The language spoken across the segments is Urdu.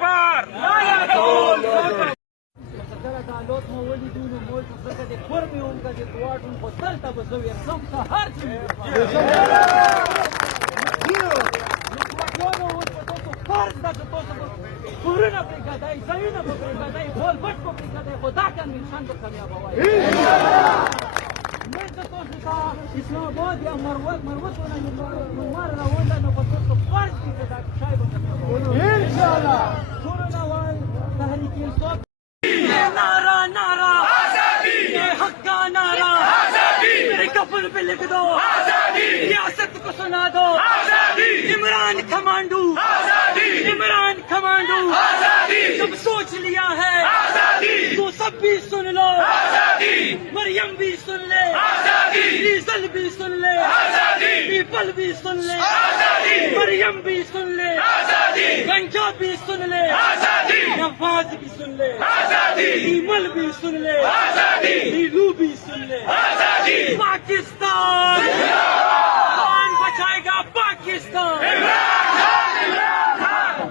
بار لوت مولدون ومولد فقد فرمهم قد قواتهم قتلت بزوير صمت هارتي فرض پورنا پریکادای زمینه پریکادای بول بټ پریکادای خدا کا نشان په کامیاب وای مې تاسو ته اسلام آباد یا مروت ونه مر راوړل نو په تاسو فرض دي دا شای به ان شاء الله پورنا وای تحریک انصاف نارا نارا آزادی حق کا نارا آزادی میرے کفن پہ لکھ دو آزادی ریاست کو سنا دو آزادی عمران کمانڈو آزادی عمران کمانڈو آزادی سب سوچ لیا ہے آزادی تو سب بھی سن لو آزادی مریم بھی سن لے آزادی ریزل بھی سن لے آزادی پیپل بھی سن لے آزادی مریم بھی سن لے آزادی گنجا بھی سن لے آزادی نواز بھی سن لے آزادی ایمل بھی سن لے آزادی نیلو بھی سن لے آزادی پاکستان کون بچائے گا پاکستان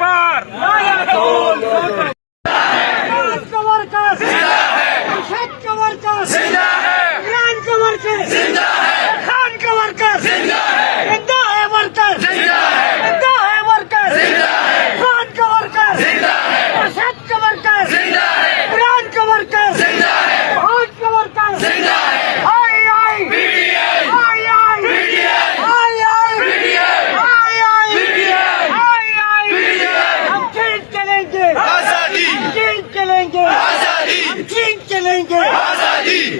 بار